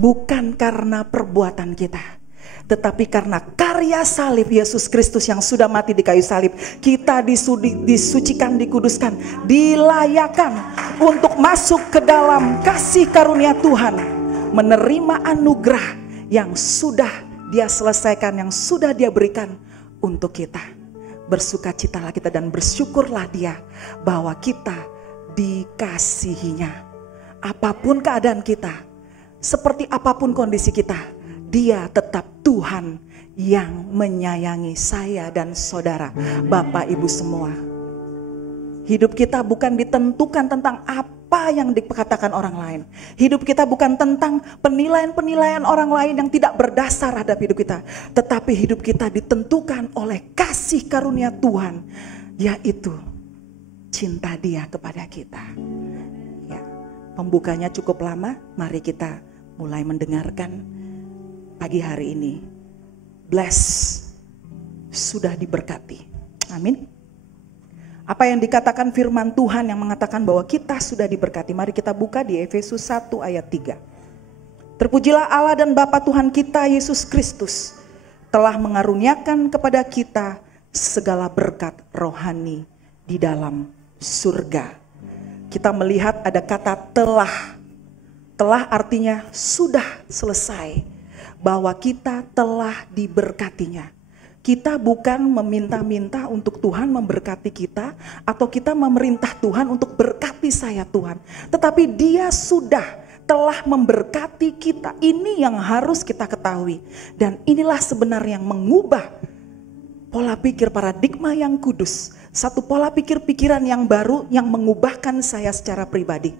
Bukan karena perbuatan kita, tetapi karena karya salib Yesus Kristus yang sudah mati di kayu salib, kita disucikan, dikuduskan, dilayakkan untuk masuk ke dalam kasih karunia Tuhan, menerima anugerah yang sudah Dia selesaikan, yang sudah Dia berikan untuk kita. Bersukacitalah kita dan bersyukurlah Dia bahwa kita dikasihinya. Apapun keadaan kita, seperti apapun kondisi kita, Dia tetap Tuhan yang menyayangi saya dan saudara, Bapak Ibu semua. Hidup kita bukan ditentukan tentang apa yang dikatakan orang lain. Hidup kita bukan tentang penilaian-penilaian orang lain yang tidak berdasar terhadap hidup kita. Tetapi hidup kita ditentukan oleh kasih karunia Tuhan, yaitu cinta Dia kepada kita. Ya, pembukanya cukup lama, mari kita mulai mendengarkan pagi hari ini. Bless, sudah diberkati. Amin. Apa yang dikatakan firman Tuhan yang mengatakan bahwa kita sudah diberkati. Mari kita buka di Efesus 1 ayat 3. Terpujilah Allah dan Bapa Tuhan kita Yesus Kristus, telah mengaruniakan kepada kita segala berkat rohani di dalam surga. Kita melihat ada kata telah. Telah artinya sudah selesai, bahwa kita telah diberkatinya. Kita bukan meminta-minta untuk Tuhan memberkati kita, atau kita memerintah Tuhan untuk berkati saya Tuhan. Tetapi Dia sudah telah memberkati kita. Ini yang harus kita ketahui. Dan inilah sebenarnya yang mengubah pola pikir paradigma yang kudus. Satu pola pikir pikiran yang baru yang mengubahkan saya secara pribadi.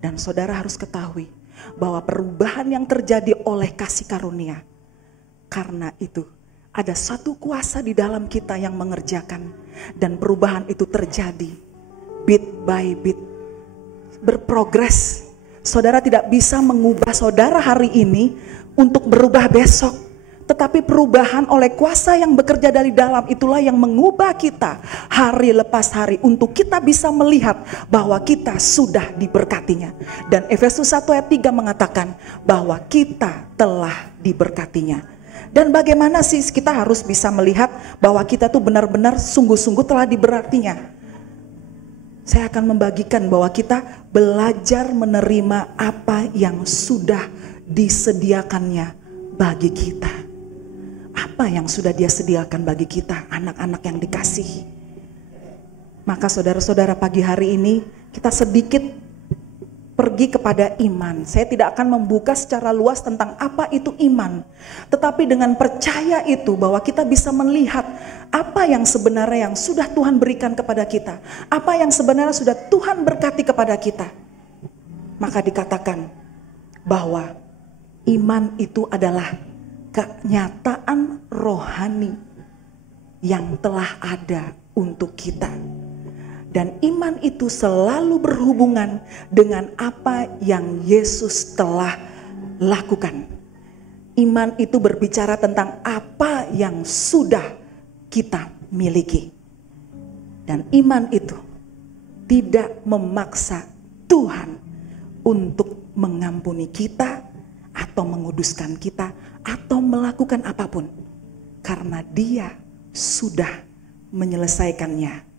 Dan saudara harus ketahui bahwa perubahan yang terjadi oleh kasih karunia, karena itu ada satu kuasa di dalam kita yang mengerjakan, dan perubahan itu terjadi bit by bit, berprogres. Saudara tidak bisa mengubah saudara hari ini untuk berubah besok, tetapi perubahan oleh kuasa yang bekerja dari dalam itulah yang mengubah kita hari lepas hari, untuk kita bisa melihat bahwa kita sudah diberkatinya. Dan Efesus 1 ayat 3 mengatakan bahwa kita telah diberkatinya. Dan bagaimana sih kita harus bisa melihat bahwa kita tuh benar-benar sungguh-sungguh telah diberkatinya? Saya akan membagikan bahwa kita belajar menerima apa yang sudah disediakannya bagi kita. Apa yang sudah Dia sediakan bagi kita, anak-anak yang dikasihi. Maka saudara-saudara, pagi hari ini kita sedikit pergi kepada iman. Saya tidak akan membuka secara luas tentang apa itu iman, tetapi dengan percaya itu bahwa kita bisa melihat apa yang sebenarnya yang sudah Tuhan berikan kepada kita, apa yang sebenarnya sudah Tuhan berkati kepada kita. Maka dikatakan bahwa iman itu adalah kenyataan rohani yang telah ada untuk kita. Dan iman itu selalu berhubungan dengan apa yang Yesus telah lakukan. Iman itu berbicara tentang apa yang sudah kita miliki. Dan iman itu tidak memaksa Tuhan untuk mengampuni kita atau menguduskan kita atau melakukan apapun, karena Dia sudah menyelesaikannya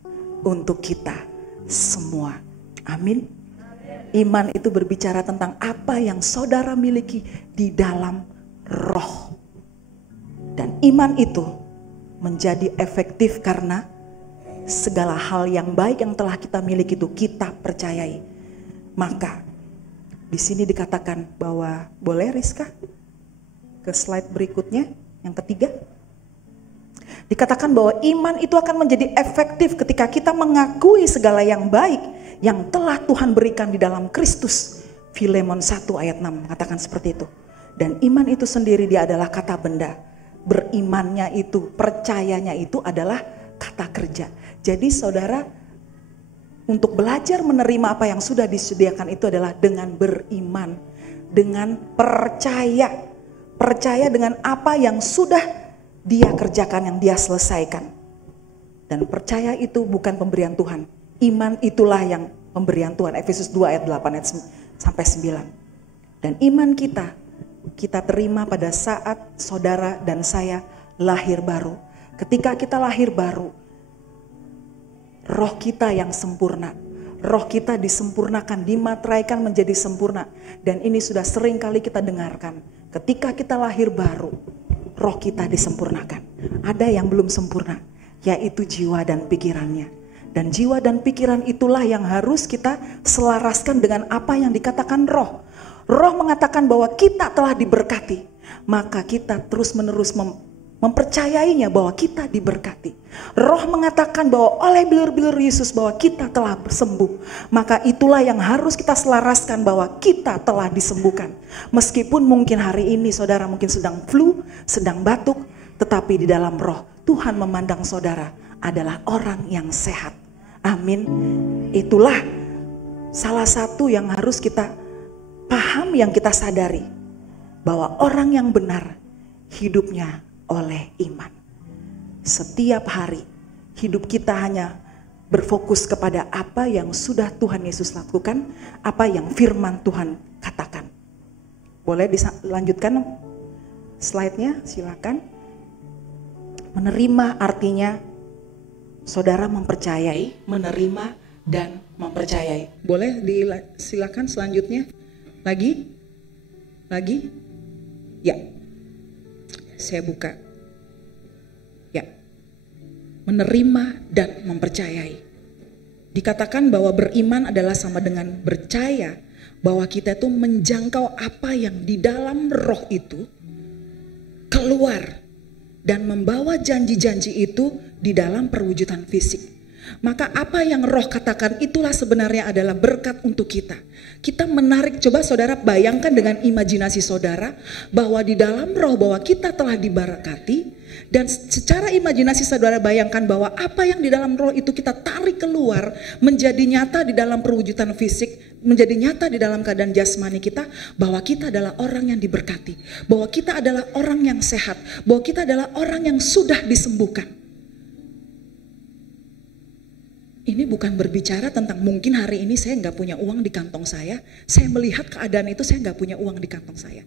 untuk kita semua. Amin. Iman itu berbicara tentang apa yang saudara miliki di dalam roh. Dan iman itu menjadi efektif karena segala hal yang baik yang telah kita miliki itu kita percayai. Maka di sini dikatakan bahwa, boleh Rizka ke slide berikutnya, yang ketiga. Dikatakan bahwa iman itu akan menjadi efektif ketika kita mengakui segala yang baik yang telah Tuhan berikan di dalam Kristus. Filemon 1 ayat 6 mengatakan seperti itu. Dan iman itu sendiri dia adalah kata benda. Berimannya itu, percayanya itu adalah kata kerja. Jadi saudara, untuk belajar menerima apa yang sudah disediakan itu adalah dengan beriman, dengan percaya. Percaya dengan apa yang sudah Dia kerjakan, yang Dia selesaikan. Dan percaya itu bukan pemberian Tuhan. Iman itulah yang pemberian Tuhan. Efesus 2 ayat 8 sampai 9. Dan iman kita kita terima pada saat saudara dan saya lahir baru. Ketika kita lahir baru, roh kita yang sempurna, roh kita disempurnakan, dimateraikan menjadi sempurna. Dan ini sudah sering kali kita dengarkan. Ketika kita lahir baru, roh kita disempurnakan. Ada yang belum sempurna, yaitu jiwa dan pikirannya. Dan jiwa dan pikiran itulah yang harus kita selaraskan dengan apa yang dikatakan roh. Roh mengatakan bahwa kita telah diberkati, maka kita terus menerus mempercayainya bahwa kita diberkati. Roh mengatakan bahwa oleh bilur-bilur Yesus bahwa kita telah sembuh, maka itulah yang harus kita selaraskan bahwa kita telah disembuhkan. Meskipun mungkin hari ini saudara mungkin sedang flu, sedang batuk, tetapi di dalam roh Tuhan memandang saudara adalah orang yang sehat. Amin. Itulah salah satu yang harus kita paham, yang kita sadari, bahwa orang yang benar hidupnya oleh iman. Setiap hari hidup kita hanya berfokus kepada apa yang sudah Tuhan Yesus lakukan, apa yang firman Tuhan katakan. Boleh dilanjutkan slide-nya, silakan. Menerima artinya saudara mempercayai, menerima dan mempercayai. Boleh silakan selanjutnya. Lagi? Ya. Saya buka. Ya. Menerima dan mempercayai. Dikatakan bahwa beriman adalah sama dengan percaya bahwa kita itu menjangkau apa yang di dalam roh itu keluar dan membawa janji-janji itu di dalam perwujudan fisik. Maka apa yang roh katakan itulah sebenarnya adalah berkat untuk kita. Kita menarik, coba saudara bayangkan dengan imajinasi saudara bahwa di dalam roh bahwa kita telah diberkati, dan secara imajinasi saudara bayangkan bahwa apa yang di dalam roh itu kita tarik keluar menjadi nyata di dalam perwujudan fisik, menjadi nyata di dalam keadaan jasmani kita, bahwa kita adalah orang yang diberkati, bahwa kita adalah orang yang sehat, bahwa kita adalah orang yang sudah disembuhkan. Ini bukan berbicara tentang mungkin hari ini saya nggak punya uang di kantong saya melihat keadaan itu saya nggak punya uang di kantong saya.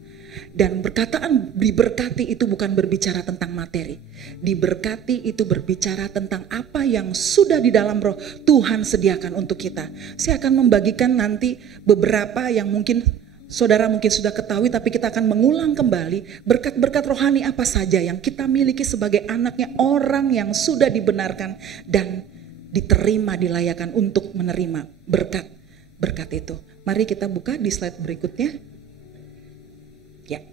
Dan perkataan diberkati itu bukan berbicara tentang materi. Diberkati itu berbicara tentang apa yang sudah di dalam roh Tuhan sediakan untuk kita. Saya akan membagikan nanti beberapa yang mungkin saudara mungkin sudah ketahui, tapi kita akan mengulang kembali berkat-berkat rohani apa saja yang kita miliki sebagai anaknya orang yang sudah dibenarkan dan diterima, dilayakan untuk menerima berkat itu. Mari kita buka di slide berikutnya. Ya.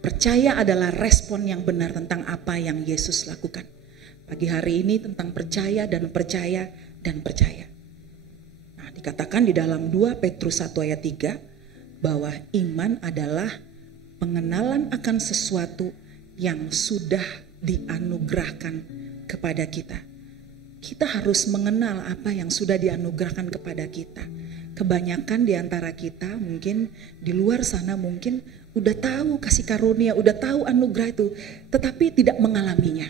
Percaya adalah respon yang benar tentang apa yang Yesus lakukan. Pagi hari ini tentang percaya dan percaya dan percaya. Nah, dikatakan di dalam 2 Petrus 1 ayat 3 bahwa iman adalah pengenalan akan sesuatu yang sudah dianugerahkan kepada kita. Kita harus mengenal apa yang sudah dianugerahkan kepada kita. Kebanyakan di antara kita mungkin di luar sana mungkin udah tahu kasih karunia, udah tahu anugerah itu, tetapi tidak mengalaminya.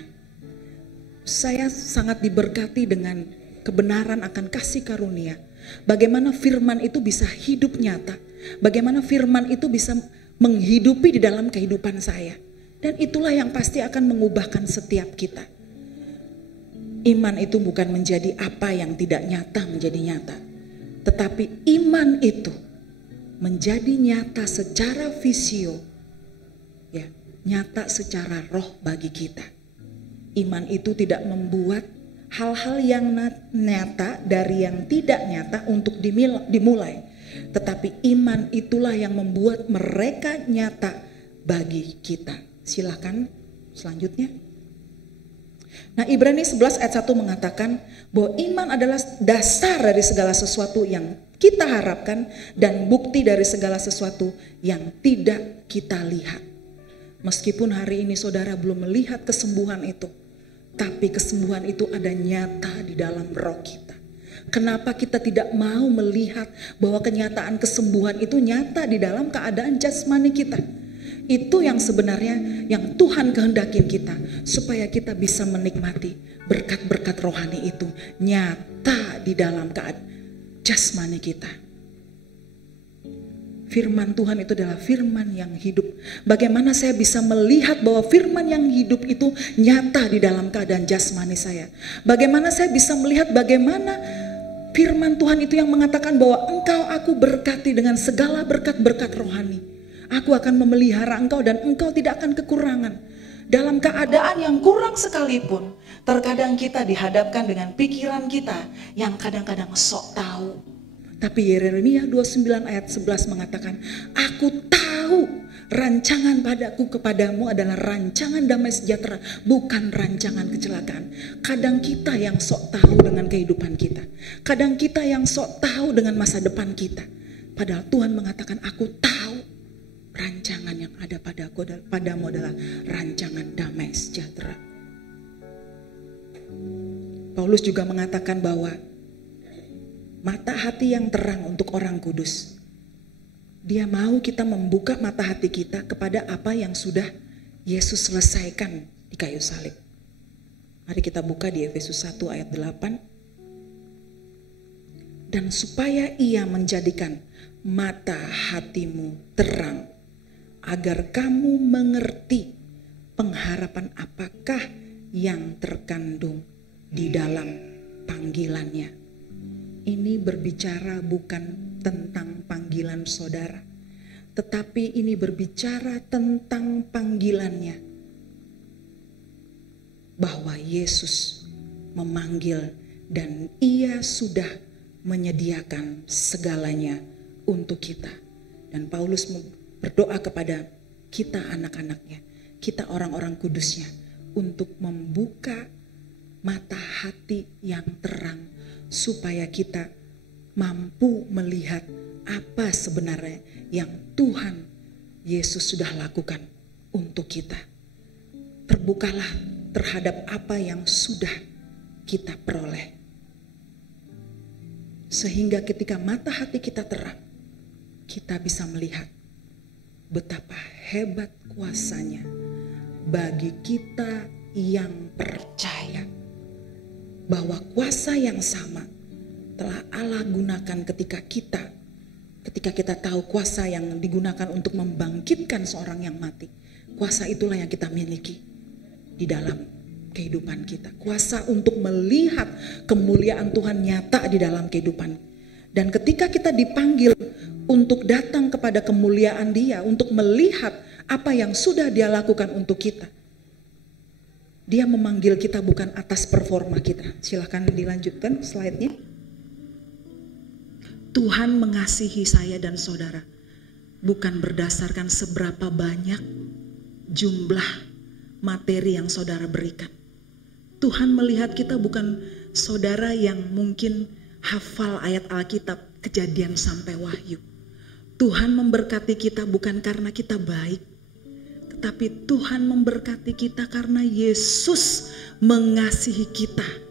Saya sangat diberkati dengan kebenaran akan kasih karunia. Bagaimana firman itu bisa hidup nyata. Bagaimana firman itu bisa menghidupi di dalam kehidupan saya. Dan itulah yang pasti akan mengubahkan setiap kita. Iman itu bukan menjadi apa yang tidak nyata menjadi nyata. Tetapi iman itu menjadi nyata secara fisio. Ya, nyata secara roh bagi kita. Iman itu tidak membuat hal-hal yang nyata dari yang tidak nyata untuk dimulai. Tetapi iman itulah yang membuat mereka nyata bagi kita. Silakan selanjutnya. Nah, Ibrani 11 ayat 1 mengatakan bahwa iman adalah dasar dari segala sesuatu yang kita harapkan dan bukti dari segala sesuatu yang tidak kita lihat. Meskipun hari ini saudara belum melihat kesembuhan itu, tapi kesembuhan itu ada nyata di dalam roh kita. Kenapa kita tidak mau melihat bahwa kenyataan kesembuhan itu nyata di dalam keadaan jasmani kita? Itu yang sebenarnya yang Tuhan kehendaki kita, supaya kita bisa menikmati berkat-berkat rohani itu nyata di dalam keadaan jasmani kita. Firman Tuhan itu adalah firman yang hidup. Bagaimana saya bisa melihat bahwa firman yang hidup itu nyata di dalam keadaan jasmani saya? Bagaimana saya bisa melihat bagaimana firman Tuhan itu yang mengatakan bahwa engkau aku berkati dengan segala berkat-berkat rohani. Aku akan memelihara engkau dan engkau tidak akan kekurangan. Dalam keadaan yang kurang sekalipun, terkadang kita dihadapkan dengan pikiran kita yang kadang-kadang sok tahu. Tapi Yeremia 29 ayat 11 mengatakan, aku tahu rancangan padaku kepadamu adalah rancangan damai sejahtera, bukan rancangan kecelakaan. Kadang kita yang sok tahu dengan kehidupan kita. Kadang kita yang sok tahu dengan masa depan kita. Padahal Tuhan mengatakan, aku tahu rancangan yang ada padamu adalah rancangan damai sejahtera. Paulus juga mengatakan bahwa mata hati yang terang untuk orang kudus. Dia mau kita membuka mata hati kita kepada apa yang sudah Yesus selesaikan di kayu salib. Mari kita buka di Efesus 1 ayat 8. Dan supaya ia menjadikan mata hatimu terang, agar kamu mengerti pengharapan apakah yang terkandung di dalam panggilannya. Ini berbicara bukan tentang panggilan saudara, tetapi ini berbicara tentang panggilannya. Bahwa Yesus memanggil dan ia sudah menyediakan segalanya untuk kita. Dan Paulus berdoa kepada kita anak-anaknya, kita orang-orang kudusnya, untuk membuka mata hati yang terang, supaya kita mampu melihat apa sebenarnya yang Tuhan Yesus sudah lakukan untuk kita. Terbukalah terhadap apa yang sudah kita peroleh. Sehingga ketika mata hati kita terang, kita bisa melihat betapa hebat kuasanya bagi kita yang percaya. Bahwa kuasa yang sama telah Allah gunakan ketika kita tahu kuasa yang digunakan untuk membangkitkan seorang yang mati. Kuasa itulah yang kita miliki di dalam kehidupan kita. Kuasa untuk melihat kemuliaan Tuhan nyata di dalam kehidupan. Dan ketika kita dipanggil untuk datang kepada kemuliaan Dia, untuk melihat apa yang sudah Dia lakukan untuk kita, Dia memanggil kita bukan atas performa kita. Silahkan dilanjutkan slide-nya. Tuhan mengasihi saya dan saudara bukan berdasarkan seberapa banyak jumlah materi yang saudara berikan. Tuhan melihat kita bukan saudara yang mungkin hafal ayat Alkitab Kejadian sampai Wahyu. Tuhan memberkati kita bukan karena kita baik, tapi Tuhan memberkati kita karena Yesus mengasihi kita.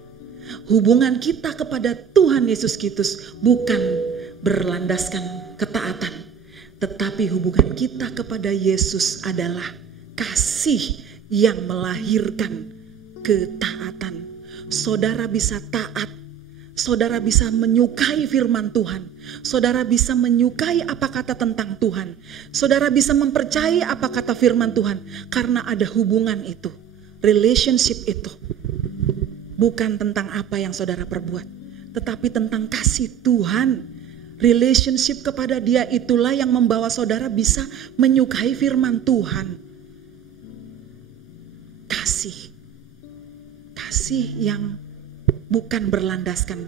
Hubungan kita kepada Tuhan Yesus Kristus bukan berlandaskan ketaatan, tetapi hubungan kita kepada Yesus adalah kasih yang melahirkan ketaatan. Saudara bisa taat, saudara bisa menyukai firman Tuhan, saudara bisa menyukai apa kata tentang Tuhan, saudara bisa mempercayai apa kata firman Tuhan, karena ada hubungan itu, relationship itu. Bukan tentang apa yang saudara perbuat, tetapi tentang kasih Tuhan. Relationship kepada Dia itulah yang membawa saudara bisa menyukai firman Tuhan. Kasih yang bukan berlandaskan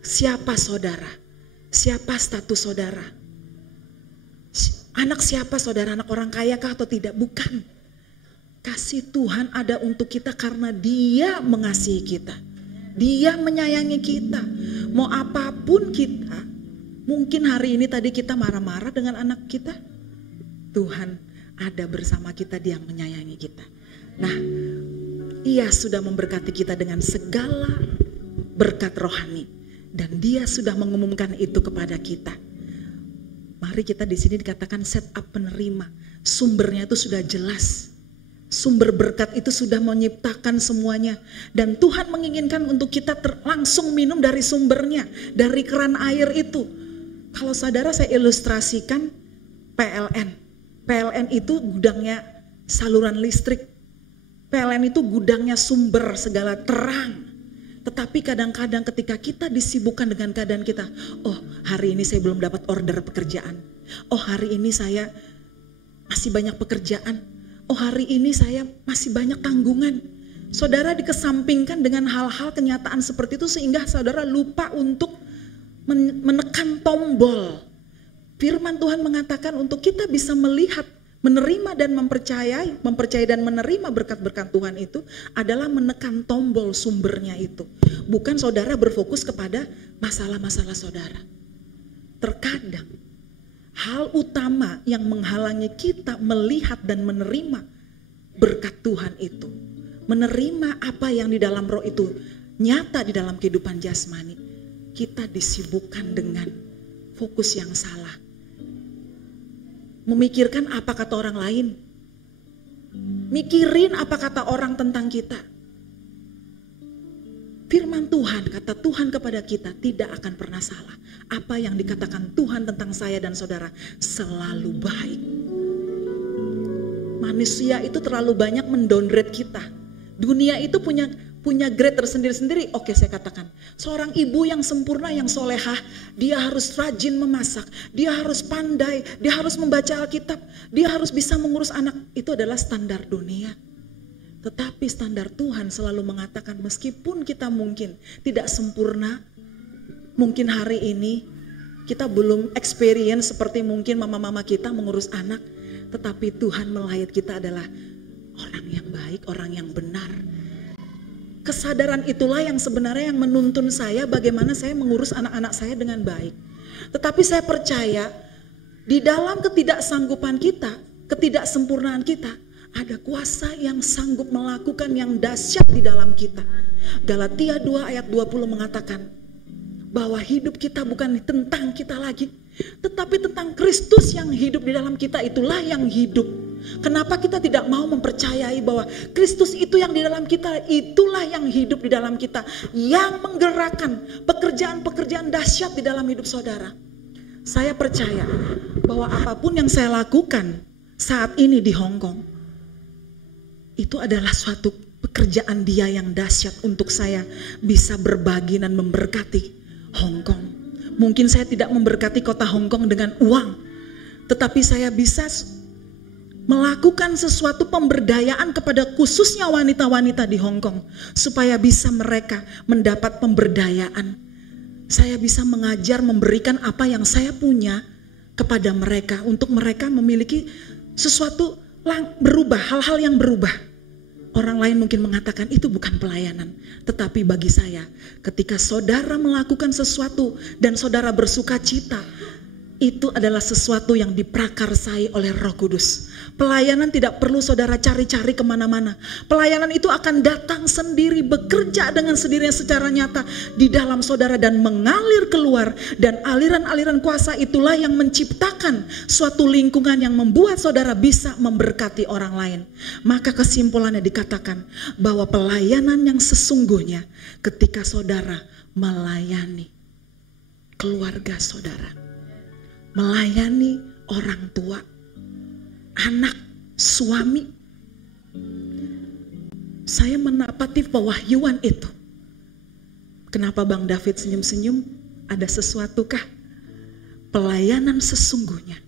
siapa saudara, siapa status saudara, anak siapa saudara, anak orang kaya kah atau tidak, bukan. Kasih Tuhan ada untuk kita karena Dia mengasihi kita, Dia menyayangi kita. Mau apapun kita, mungkin hari ini tadi kita marah-marah dengan anak kita, Tuhan ada bersama kita, Dia menyayangi kita. Nah, Ia sudah memberkati kita dengan segala berkat rohani, dan Dia sudah mengumumkan itu kepada kita. Mari kita di sini dikatakan set up penerima. Sumbernya itu sudah jelas. Sumber berkat itu sudah menciptakan semuanya. Dan Tuhan menginginkan untuk kita langsung minum dari sumbernya, dari keran air itu. Kalau saudara saya ilustrasikan PLN. PLN itu gudangnya saluran listrik. PLN itu gudangnya sumber segala terang. Tetapi kadang-kadang ketika kita disibukkan dengan keadaan kita, oh hari ini saya belum dapat order pekerjaan. Oh hari ini saya masih banyak pekerjaan. Oh hari ini saya masih banyak tanggungan. Saudara dikesampingkan dengan hal-hal kenyataan seperti itu sehingga saudara lupa untuk menekan tombol. Firman Tuhan mengatakan untuk kita bisa melihat, menerima dan mempercayai dan menerima berkat-berkat Tuhan itu adalah menekan tombol sumbernya itu. Bukan saudara berfokus kepada masalah-masalah saudara. Terkadang hal utama yang menghalangi kita melihat dan menerima berkat Tuhan itu, menerima apa yang di dalam roh itu nyata di dalam kehidupan jasmani, kita disibukkan dengan fokus yang salah. Memikirkan apa kata orang lain. Mikirin apa kata orang tentang kita. Firman Tuhan, kata Tuhan kepada kita tidak akan pernah salah. Apa yang dikatakan Tuhan tentang saya dan saudara selalu baik. Manusia itu terlalu banyak mendowngrade kita. Dunia itu punya grade tersendiri-sendiri. Oke, saya katakan, seorang ibu yang sempurna, yang solehah, dia harus rajin memasak, dia harus pandai, dia harus membaca Alkitab, dia harus bisa mengurus anak. Itu adalah standar dunia. Tetapi standar Tuhan selalu mengatakan meskipun kita mungkin tidak sempurna, mungkin hari ini kita belum experience seperti mungkin mama-mama kita mengurus anak, tetapi Tuhan melihat kita adalah orang yang baik, orang yang benar. Kesadaran itulah yang sebenarnya yang menuntun saya bagaimana saya mengurus anak-anak saya dengan baik. Tetapi saya percaya di dalam ketidaksanggupan kita, ketidaksempurnaan kita, ada kuasa yang sanggup melakukan yang dahsyat di dalam kita. Galatia 2 ayat 20 mengatakan bahwa hidup kita bukan tentang kita lagi, tetapi tentang Kristus yang hidup di dalam kita, itulah yang hidup. Kenapa kita tidak mau mempercayai bahwa Kristus itu yang di dalam kita, itulah yang hidup di dalam kita, yang menggerakkan pekerjaan-pekerjaan dahsyat di dalam hidup saudara. Saya percaya bahwa apapun yang saya lakukan saat ini di Hong Kong, itu adalah suatu pekerjaan Dia yang dahsyat untuk saya bisa berbagi dan memberkati Hong Kong. Mungkin saya tidak memberkati kota Hong Kong dengan uang, tetapi saya bisa melakukan sesuatu pemberdayaan kepada khususnya wanita-wanita di Hong Kong supaya bisa mereka mendapat pemberdayaan. Saya bisa mengajar, memberikan apa yang saya punya kepada mereka untuk mereka memiliki sesuatu berubah, hal-hal yang berubah. Orang lain mungkin mengatakan itu bukan pelayanan, tetapi bagi saya ketika saudara melakukan sesuatu dan saudara bersuka cita, itu adalah sesuatu yang diprakarsai oleh Roh Kudus. Pelayanan tidak perlu saudara cari-cari kemana-mana. Pelayanan itu akan datang sendiri, bekerja dengan sendirinya secara nyata di dalam saudara dan mengalir keluar. Dan aliran-aliran kuasa itulah yang menciptakan suatu lingkungan yang membuat saudara bisa memberkati orang lain. Maka kesimpulannya dikatakan bahwa pelayanan yang sesungguhnya ketika saudara melayani keluarga saudara, melayani orang tua, anak, suami. Saya mendapati pewahyuan itu. Kenapa Bang David senyum-senyum? Ada sesuatukah? Pelayanan sesungguhnya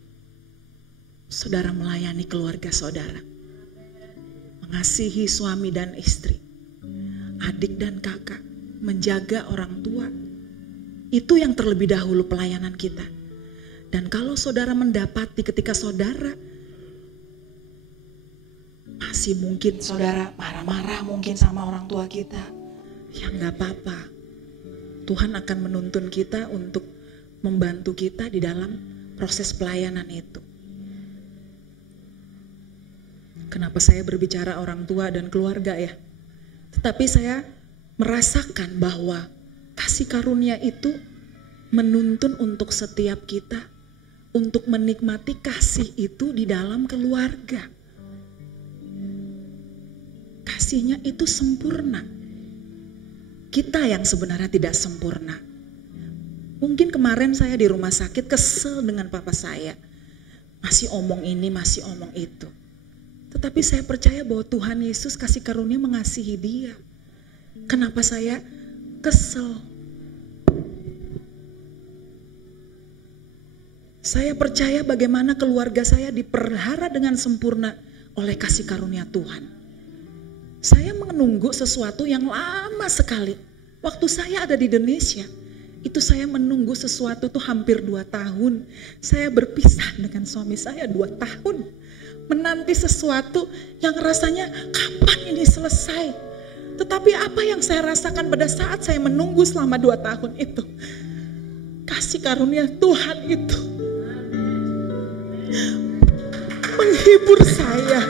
saudara melayani keluarga saudara, mengasihi suami dan istri, adik dan kakak, menjaga orang tua. Itu yang terlebih dahulu pelayanan kita. Dan kalau saudara mendapati ketika saudara masih mungkin saudara marah-marah mungkin sama orang tua kita, ya gak apa-apa. Tuhan akan menuntun kita untuk membantu kita di dalam proses pelayanan itu. Kenapa saya berbicara orang tua dan keluarga ya? Tetapi saya merasakan bahwa kasih karunia itu menuntun untuk setiap kita untuk menikmati kasih itu di dalam keluarga. Kasihnya itu sempurna. Kita yang sebenarnya tidak sempurna. Mungkin kemarin saya di rumah sakit kesel dengan papa saya. Masih omong ini, masih omong itu. Tetapi saya percaya bahwa Tuhan Yesus kasih karunia mengasihi dia. Kenapa saya kesel? Saya percaya bagaimana keluarga saya dipelihara dengan sempurna oleh kasih karunia Tuhan. Saya menunggu sesuatu yang lama sekali. Waktu saya ada di Indonesia, itu saya menunggu sesuatu tuh hampir 2 tahun. Saya berpisah dengan suami saya 2 tahun. Menanti sesuatu yang rasanya kapan ini selesai. Tetapi apa yang saya rasakan pada saat saya menunggu selama 2 tahun itu, kasih karunia Tuhan itu menghibur saya.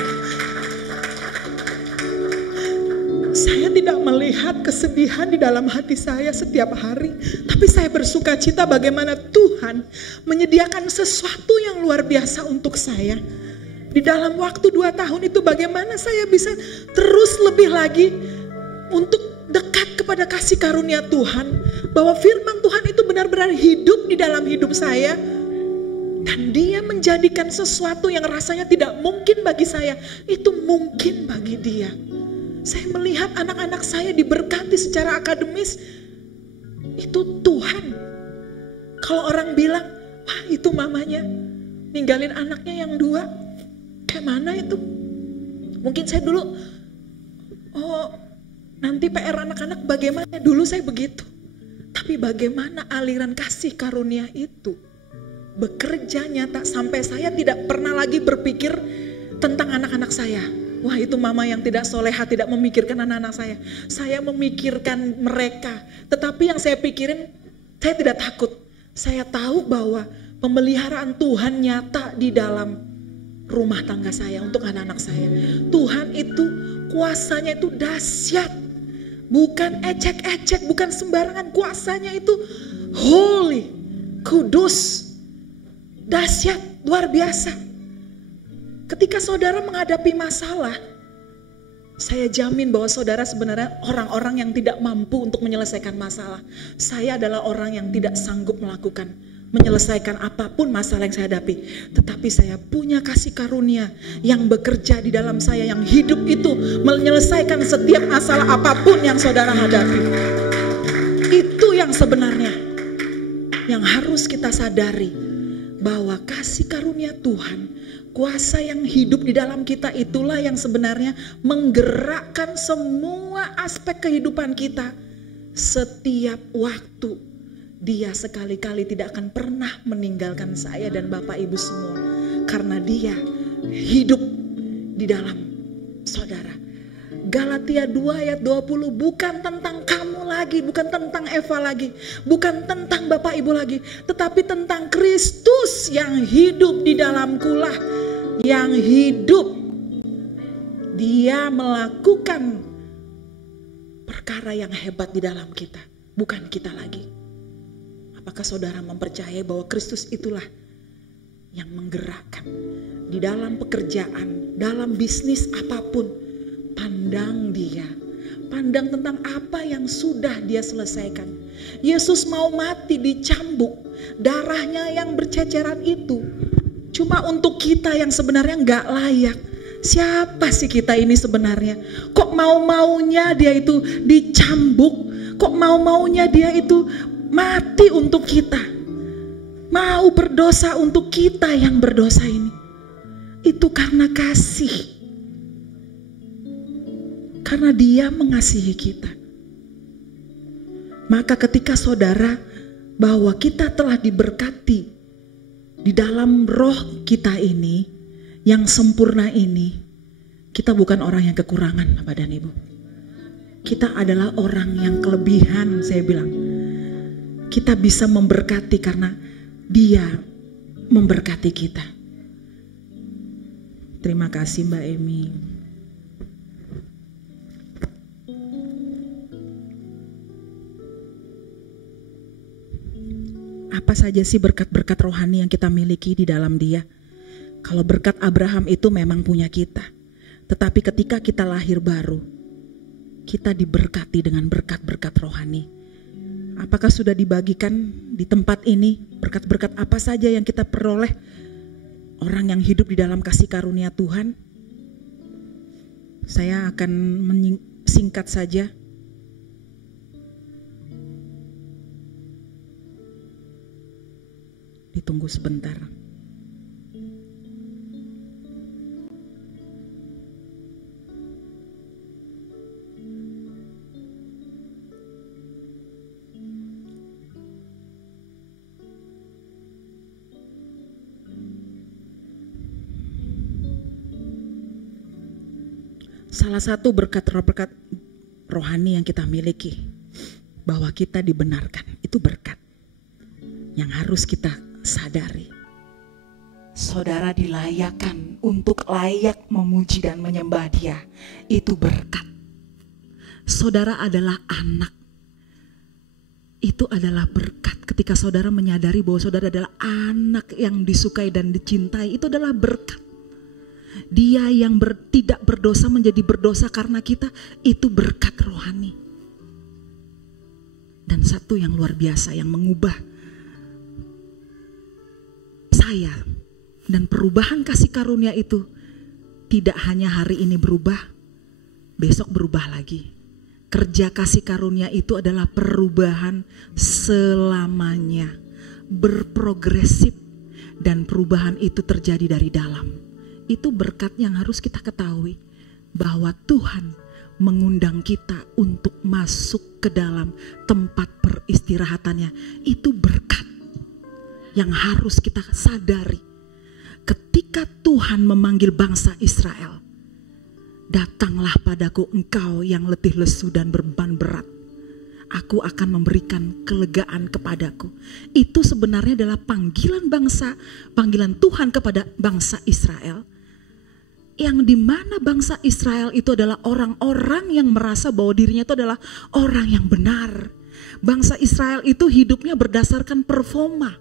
Saya tidak melihat kesedihan di dalam hati saya setiap hari, tapi saya bersuka cita bagaimana Tuhan menyediakan sesuatu yang luar biasa untuk saya. Di dalam waktu 2 tahun itu bagaimana saya bisa terus lebih lagi untuk dekat kepada kasih karunia Tuhan, bahwa firman Tuhan itu benar-benar hidup di dalam hidup saya. Dan dia menjadikan sesuatu yang rasanya tidak mungkin bagi saya, itu mungkin bagi dia. Saya melihat anak-anak saya diberkati secara akademis, itu Tuhan. Kalau orang bilang, wah itu mamanya ninggalin anaknya yang 2, kayak mana itu? Mungkin saya dulu, oh nanti PR anak-anak bagaimana? Dulu saya begitu. Tapi bagaimana aliran kasih karunia itu bekerja nyata sampai saya tidak pernah lagi berpikir tentang anak-anak saya. Wah itu mama yang tidak soleha, tidak memikirkan anak-anak saya. Saya memikirkan mereka. Tetapi yang saya pikirin, saya tidak takut. Saya tahu bahwa pemeliharaan Tuhan nyata di dalam rumah tangga saya untuk anak-anak saya. Tuhan itu kuasanya itu dahsyat. Bukan ecek-ecek, bukan sembarangan. Kuasanya itu holy, kudus, dahsyat, luar biasa. Ketika saudara menghadapi masalah, saya jamin bahwa saudara sebenarnya orang-orang yang tidak mampu untuk menyelesaikan masalah. Saya adalah orang yang tidak sanggup menyelesaikan apapun masalah yang saya hadapi. Tetapi saya punya kasih karunia yang bekerja di dalam saya, yang hidup itu menyelesaikan setiap masalah apapun yang saudara hadapi. Itu yang sebenarnya yang harus kita sadari, bahwa kasih karunia Tuhan, kuasa yang hidup di dalam kita itulah yang sebenarnya menggerakkan semua aspek kehidupan kita setiap waktu. Dia sekali-kali tidak akan pernah meninggalkan saya dan Bapak Ibu semua, karena dia hidup di dalam saudara. Galatia 2 ayat 20, bukan tentang kamu lagi, bukan tentang Eva lagi, bukan tentang Bapak Ibu lagi, tetapi tentang Kristus yang hidup di dalamkulah, yang hidup. Dia melakukan perkara yang hebat di dalam kita, bukan kita lagi. Apakah saudara mempercayai bahwa Kristus itulah yang menggerakkan di dalam pekerjaan, dalam bisnis apapun? Pandang dia, pandang tentang apa yang sudah dia selesaikan. Yesus mau mati dicambuk, darahnya yang berceceran itu cuma untuk kita yang sebenarnya gak layak. Siapa sih kita ini sebenarnya? Kok mau-maunya dia itu dicambuk? Kok mau-maunya dia itu mati untuk kita? Mau berdosa untuk kita yang berdosa ini? Itu karena kasih. Karena dia mengasihi kita. Maka ketika saudara bahwa kita telah diberkati di dalam roh kita ini, yang sempurna ini, kita bukan orang yang kekurangan Bapak dan Ibu. Kita adalah orang yang kelebihan, saya bilang. Kita bisa memberkati karena dia memberkati kita. Terima kasih Mbak Emi. Apa saja sih berkat-berkat rohani yang kita miliki di dalam dia? Kalau berkat Abraham itu memang punya kita. Tetapi ketika kita lahir baru, kita diberkati dengan berkat-berkat rohani. Apakah sudah dibagikan di tempat ini berkat-berkat apa saja yang kita peroleh? Orang yang hidup di dalam kasih karunia Tuhan. Saya akan singkat saja. Ditunggu sebentar. Salah satu berkat rohani yang kita miliki, bahwa kita dibenarkan, itu berkat yang harus kita sadari. Saudara dilayakkan untuk layak memuji dan menyembah Dia, itu berkat. Saudara adalah anak, itu adalah berkat. Ketika saudara menyadari bahwa saudara adalah anak yang disukai dan dicintai, itu adalah berkat. Dia yang tidak berdosa menjadi berdosa karena kita, itu berkat rohani. Dan satu yang luar biasa yang mengubah saya, dan perubahan kasih karunia itu tidak hanya hari ini berubah, besok berubah lagi. Kerja kasih karunia itu adalah perubahan selamanya, berprogresif, dan perubahan itu terjadi dari dalam. Itu berkat yang harus kita ketahui, bahwa Tuhan mengundang kita untuk masuk ke dalam tempat peristirahatannya. Itu berkat yang harus kita sadari. Ketika Tuhan memanggil bangsa Israel, datanglah padaku engkau yang letih lesu dan beban berat, aku akan memberikan kelegaan kepadaku. Itu sebenarnya adalah panggilan Tuhan kepada bangsa Israel, yang dimana bangsa Israel itu adalah orang-orang yang merasa bahwa dirinya itu adalah orang yang benar. Bangsa Israel itu hidupnya berdasarkan performa.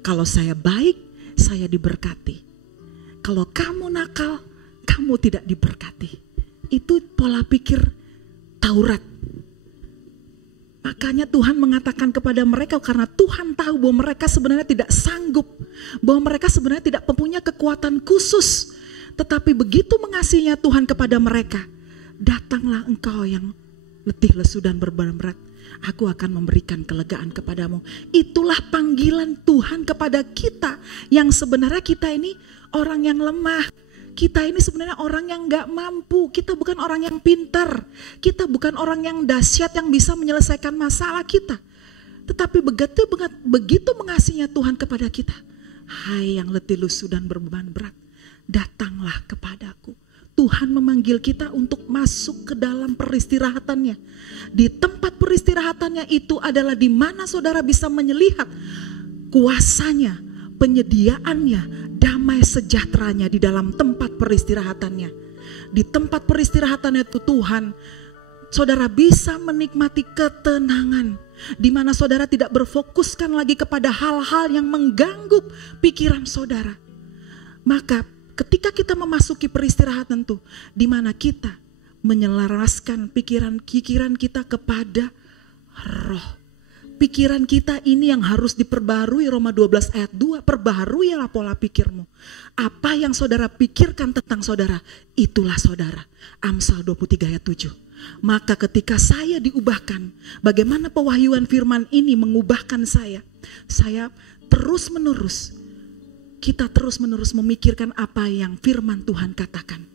Kalau saya baik, saya diberkati. Kalau kamu nakal, kamu tidak diberkati. Itu pola pikir Taurat. Makanya Tuhan mengatakan kepada mereka, karena Tuhan tahu bahwa mereka sebenarnya tidak sanggup, bahwa mereka sebenarnya tidak mempunyai kekuatan khusus. Tetapi begitu mengasihinya Tuhan kepada mereka, datanglah engkau yang letih lesu dan beban berat, aku akan memberikan kelegaan kepadamu. Itulah panggilan Tuhan kepada kita, yang sebenarnya kita ini orang yang lemah. Kita ini sebenarnya orang yang gak mampu. Kita bukan orang yang pintar. Kita bukan orang yang dahsyat yang bisa menyelesaikan masalah kita. Tetapi begitu mengasihinya Tuhan kepada kita, hai yang letih lesu dan berbeban berat, datanglah kepadaku. Tuhan memanggil kita untuk masuk ke dalam peristirahatannya. Di tempat peristirahatannya itu adalah di mana saudara bisa melihat kuasanya, penyediaannya, damai sejahteranya di dalam tempat peristirahatannya. Di tempat peristirahatannya itu Tuhan, saudara bisa menikmati ketenangan, di mana saudara tidak berfokuskan lagi kepada hal-hal yang mengganggu pikiran saudara. Maka ketika kita memasuki peristirahatan itu, di mana kita menyelaraskan pikiran kita kepada roh. Pikiran kita ini yang harus diperbarui, Roma 12 ayat 2, perbaharuilah pola pikirmu. Apa yang saudara pikirkan tentang saudara, itulah saudara. Amsal 23 ayat 7. Maka ketika saya diubahkan, bagaimana pewahyuan firman ini mengubahkan saya kita terus menerus memikirkan apa yang firman Tuhan katakan.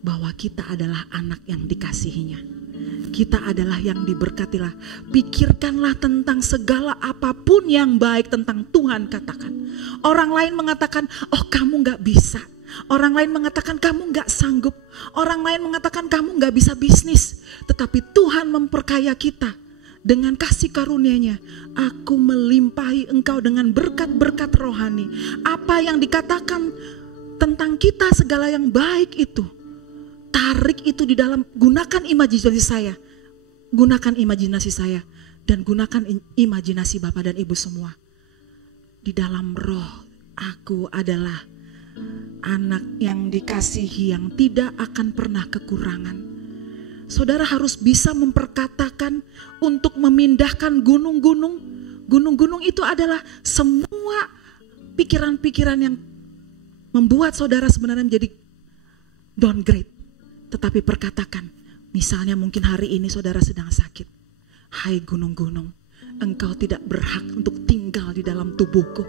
Bahwa kita adalah anak yang dikasihinya. Kita adalah yang diberkatilah. Pikirkanlah tentang segala apapun yang baik tentang Tuhan katakan. Orang lain mengatakan, oh kamu gak bisa. Orang lain mengatakan kamu gak sanggup. Orang lain mengatakan kamu gak bisa bisnis. Tetapi Tuhan memperkaya kita dengan kasih karunia-Nya. Aku melimpahi engkau dengan berkat-berkat rohani. Apa yang dikatakan tentang kita segala yang baik itu, tarik itu di dalam, gunakan imajinasi saya. Gunakan imajinasi saya. Dan gunakan imajinasi Bapak dan Ibu semua. Di dalam roh, aku adalah anak yang dikasihi, yang tidak akan pernah kekurangan. Saudara harus bisa memperkatakan untuk memindahkan gunung-gunung. Gunung-gunung itu adalah semua pikiran-pikiran yang membuat saudara sebenarnya menjadi downgrade. Tetapi perkatakan, misalnya mungkin hari ini saudara sedang sakit. Hai gunung-gunung, engkau tidak berhak untuk tinggal di dalam tubuhku.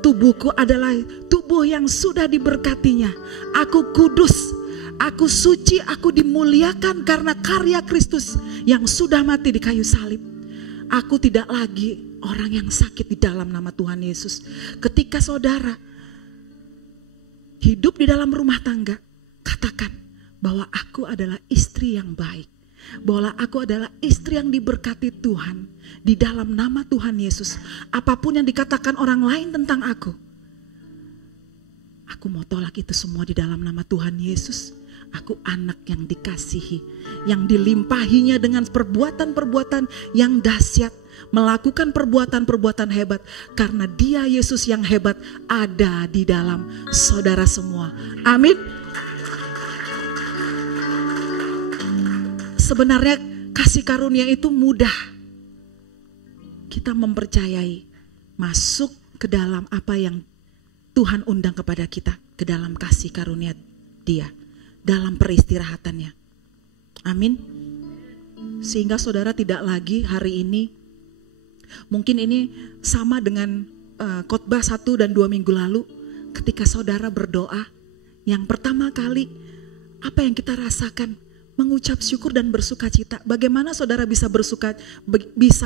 Tubuhku adalah tubuh yang sudah diberkatinya. Aku kudus, aku suci, aku dimuliakan karena karya Kristus yang sudah mati di kayu salib. Aku tidak lagi orang yang sakit di dalam nama Tuhan Yesus. Ketika saudara hidup di dalam rumah tangga, katakan bahwa aku adalah istri yang baik. Bahwa aku adalah istri yang diberkati Tuhan di dalam nama Tuhan Yesus. Apapun yang dikatakan orang lain tentang aku mau tolak itu semua di dalam nama Tuhan Yesus. Aku anak yang dikasihi, yang dilimpahinya dengan perbuatan-perbuatan yang dahsyat, melakukan perbuatan-perbuatan hebat, karena Dia Yesus yang hebat ada di dalam saudara semua. Amin. Sebenarnya kasih karunia itu mudah. Kita mempercayai, masuk ke dalam apa yang Tuhan undang kepada kita, ke dalam kasih karunia Dia, dalam peristirahatannya. Amin. Sehingga saudara tidak lagi hari ini, mungkin ini sama dengan khotbah 1 dan 2 minggu lalu, ketika saudara berdoa, yang pertama kali apa yang kita rasakan? Mengucap syukur dan bersuka cita. Bagaimana saudara bisa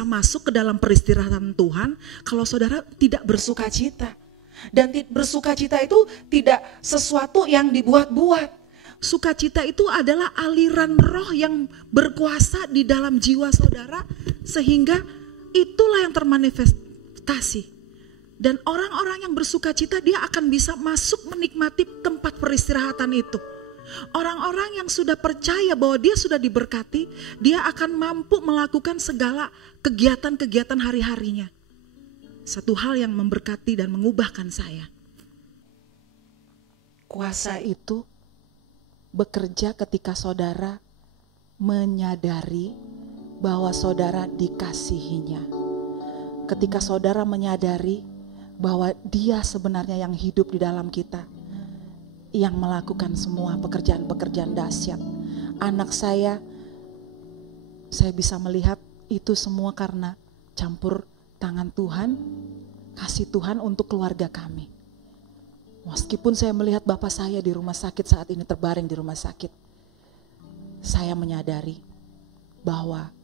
masuk ke dalam peristirahatan Tuhan kalau saudara tidak bersuka cita? Dan bersuka cita itu tidak sesuatu yang dibuat-buat. Sukacita itu adalah aliran roh yang berkuasa di dalam jiwa saudara, sehingga itulah yang termanifestasi. Dan orang-orang yang bersuka cita, dia akan bisa masuk menikmati tempat peristirahatan itu. Orang-orang yang sudah percaya bahwa dia sudah diberkati, dia akan mampu melakukan segala kegiatan-kegiatan hari-harinya. Satu hal yang memberkati dan mengubahkan saya. Kuasa itu bekerja ketika saudara menyadari bahwa saudara dikasihinya. Ketika saudara menyadari bahwa Dia sebenarnya yang hidup di dalam kita, yang melakukan semua pekerjaan-pekerjaan dahsyat. Anak saya bisa melihat itu semua karena campur tangan Tuhan, kasih Tuhan untuk keluarga kami. Meskipun saya melihat bapak saya di rumah sakit saat ini, terbaring di rumah sakit, saya menyadari bahwa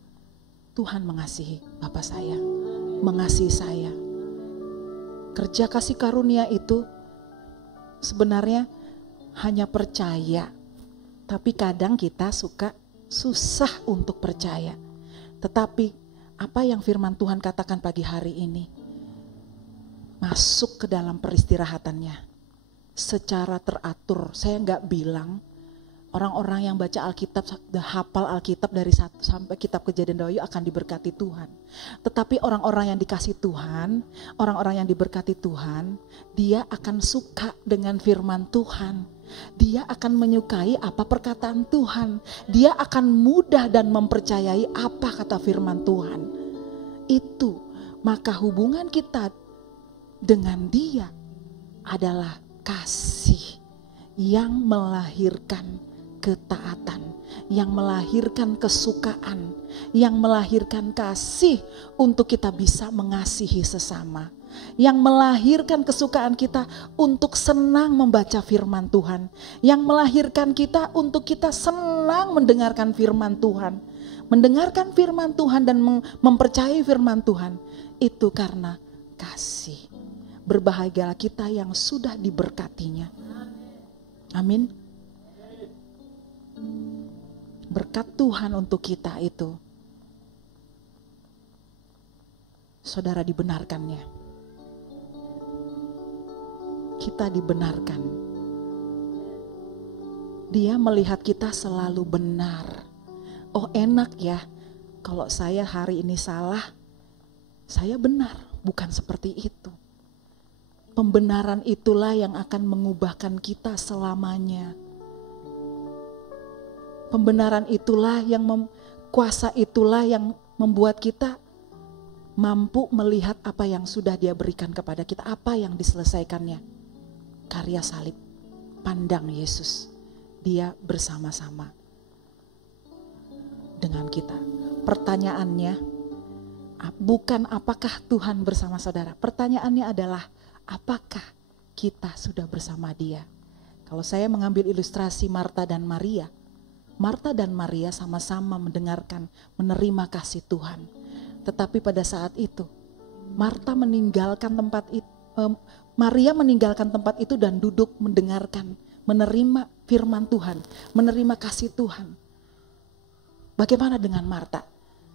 Tuhan mengasihi bapak saya, mengasihi saya. Kerja kasih karunia itu sebenarnya hanya percaya, tapi kadang kita susah untuk percaya. Tetapi apa yang firman Tuhan katakan pagi hari ini, masuk ke dalam peristirahatannya secara teratur. Saya nggak bilang orang-orang yang baca Alkitab, hafal Alkitab dari 1 sampai kitab Kejadian Wahyu akan diberkati Tuhan. Tetapi orang-orang yang dikasih Tuhan, orang-orang yang diberkati Tuhan, dia akan suka dengan firman Tuhan. Dia akan menyukai apa perkataan Tuhan. Dia akan mudah dan mempercayai apa kata firman Tuhan. Itu, maka hubungan kita dengan Dia adalah kasih yang melahirkan ketaatan, yang melahirkan kesukaan, yang melahirkan kasih untuk kita bisa mengasihi sesama, yang melahirkan kesukaan kita untuk senang membaca firman Tuhan, yang melahirkan kita untuk kita senang mendengarkan firman Tuhan. Mendengarkan firman Tuhan dan mempercayai firman Tuhan itu karena kasih. Berbahagialah kita yang sudah diberkatinya. Amin. Berkat Tuhan untuk kita itu, saudara, dibenarkannya. Kita dibenarkan. Dia melihat kita selalu benar. Oh, enak ya, kalau saya hari ini salah, saya benar. Bukan seperti itu. Pembenaran itulah yang akan mengubahkan kita selamanya. Pembenaran itulah yang kuasa itulah yang membuat kita mampu melihat apa yang sudah Dia berikan kepada kita, apa yang diselesaikannya. Karya salib, pandang Yesus, Dia bersama-sama dengan kita. Pertanyaannya bukan apakah Tuhan bersama saudara, pertanyaannya adalah apakah kita sudah bersama Dia. Kalau saya mengambil ilustrasi Marta dan Maria, Marta dan Maria sama-sama mendengarkan, menerima kasih Tuhan. Tetapi pada saat itu, Maria meninggalkan tempat itu dan duduk mendengarkan, menerima firman Tuhan, menerima kasih Tuhan. Bagaimana dengan Marta?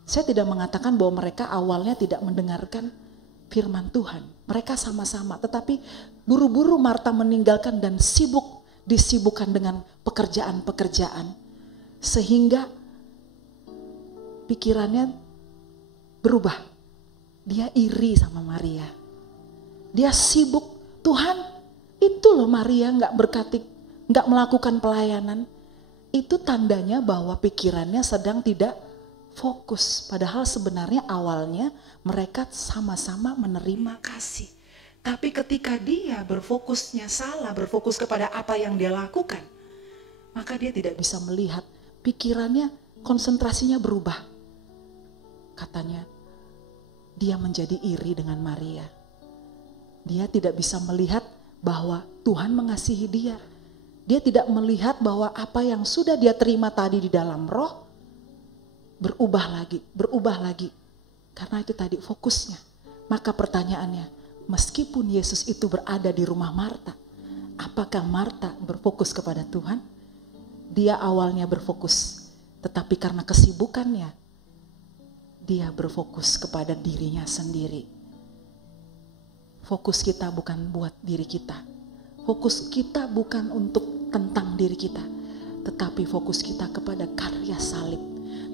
Saya tidak mengatakan bahwa mereka awalnya tidak mendengarkan firman Tuhan. Mereka sama-sama, tetapi buru-buru Marta meninggalkan dan disibukkan dengan pekerjaan-pekerjaan. Sehingga pikirannya berubah. Dia iri sama Maria. Dia sibuk, Tuhan itu loh Maria gak berkati, gak melakukan pelayanan. Itu tandanya bahwa pikirannya sedang tidak fokus. Padahal sebenarnya awalnya mereka sama-sama menerima kasih. Tapi ketika dia berfokusnya salah, berfokus kepada apa yang dia lakukan, maka dia tidak bisa melihat. Pikirannya, konsentrasinya berubah. Katanya, dia menjadi iri dengan Maria. Dia tidak bisa melihat bahwa Tuhan mengasihi dia. Dia tidak melihat bahwa apa yang sudah dia terima tadi di dalam roh, berubah lagi. Karena itu tadi fokusnya. Maka pertanyaannya, meskipun Yesus itu berada di rumah Marta, apakah Marta berfokus kepada Tuhan? Dia awalnya berfokus, tetapi karena kesibukannya, dia berfokus kepada dirinya sendiri. Fokus kita bukan buat diri kita. Fokus kita bukan untuk tentang diri kita, tetapi fokus kita kepada karya salib.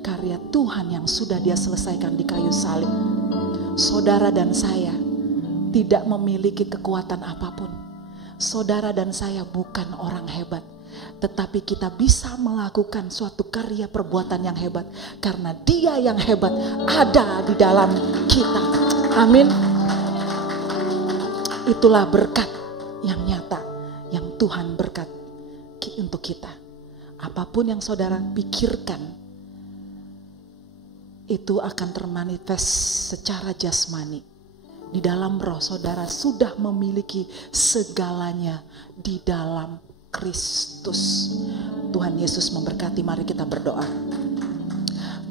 Karya Tuhan yang sudah Dia selesaikan di kayu salib. Saudara dan saya tidak memiliki kekuatan apapun. Saudara dan saya bukan orang hebat. Tetapi kita bisa melakukan suatu karya perbuatan yang hebat. Karena Dia yang hebat ada di dalam kita. Amin. Itulah berkat yang nyata, yang Tuhan berkat untuk kita. Apapun yang saudara pikirkan, itu akan termanifest secara jasmani. Di dalam roh saudara sudah memiliki segalanya di dalam Kristus. Tuhan Yesus memberkati. Mari kita berdoa.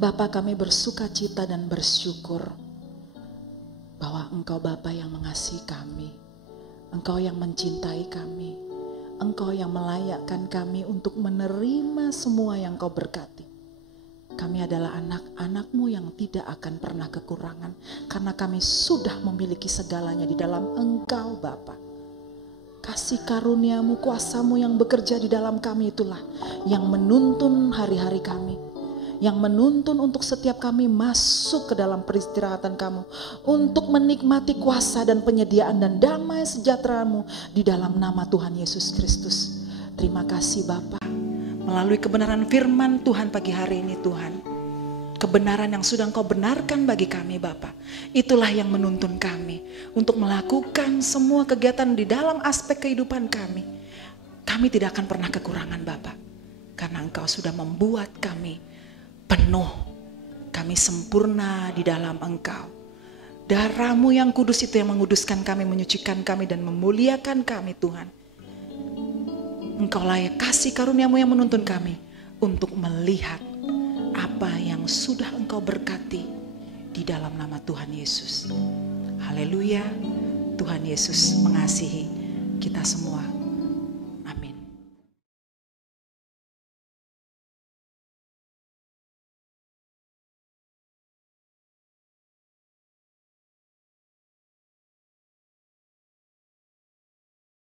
Bapa, kami bersuka cita dan bersyukur bahwa Engkau Bapa yang mengasihi kami, Engkau yang mencintai kami, Engkau yang melayakkan kami untuk menerima semua yang Kau berkati. Kami adalah anak-anak-Mu yang tidak akan pernah kekurangan, karena kami sudah memiliki segalanya di dalam Engkau Bapa. Kasih karunia-Mu, kuasa-Mu yang bekerja di dalam kami itulah yang menuntun hari-hari kami, yang menuntun untuk setiap kami masuk ke dalam peristirahatan Kamu, untuk menikmati kuasa dan penyediaan dan damai sejahtera-Mu di dalam nama Tuhan Yesus Kristus. Terima kasih Bapa, melalui kebenaran firman Tuhan pagi hari ini Tuhan, kebenaran yang sudah Engkau benarkan bagi kami Bapa, itulah yang menuntun kami untuk melakukan semua kegiatan di dalam aspek kehidupan kami. Kami tidak akan pernah kekurangan Bapa, karena Engkau sudah membuat kami penuh, kami sempurna di dalam Engkau. Darah-Mu yang kudus itu yang menguduskan kami, menyucikan kami dan memuliakan kami Tuhan. Engkau layak, kasih karunia-Mu yang menuntun kami untuk melihat apa yang sudah Engkau berkati di dalam nama Tuhan Yesus. Haleluya. Tuhan Yesus mengasihi kita semua.